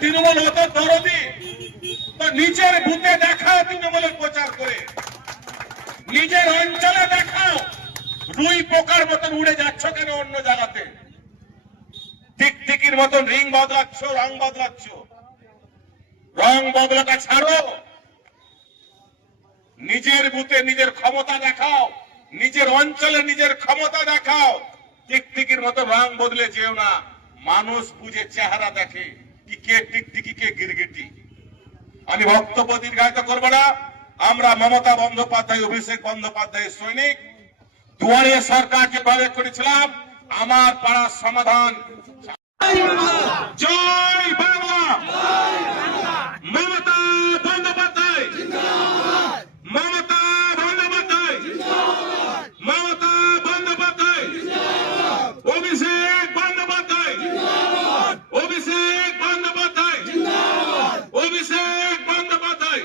তৃণমূল অত দরদি তো নিজের বুথে দেখাও, তৃণমূলের প্রচার করে নিজের অঞ্চলে দেখাও। রুই পোকার মতন উড়ে যাচ্ছ কেন অন্য জায়গাতে? টিকটিকির মতন রিং বদলাচ্ছ, রং বদলাচ্ছ। রং বদলাটা ছাড়ো, নিজের বুথে নিজের ক্ষমতা দেখাও, নিজের অঞ্চলে নিজের ক্ষমতা দেখাও। টিকটিকির মতো রং বদলে যেও না। মানুষ বুঝে চেহারা দেখে কি কে টিকটিকি কে গিরগিটি। আমি বক্তব্য দীর্ঘায়িত করব না। আমরা মমতা বন্দ্যোপাধ্যায়, অভিষেক বন্দ্যোপাধ্যায়ের সৈনিক। দুয়ারে সরকার যেভাবে করেছিলাম, আমার পাড়ার সমাধান। জয় বাংলা। মমতা বন্দ্যোপাধ্যায়, মমতা বন্দ্যোপাধ্যায়, মমতা বন্দ্যোপাধ্যায়, অভিষেক বন্দ্যোপাধ্যায়, অভিষেক বন্দ্যোপাধ্যায়, অভিষেক বন্দ্যোপাধ্যায়।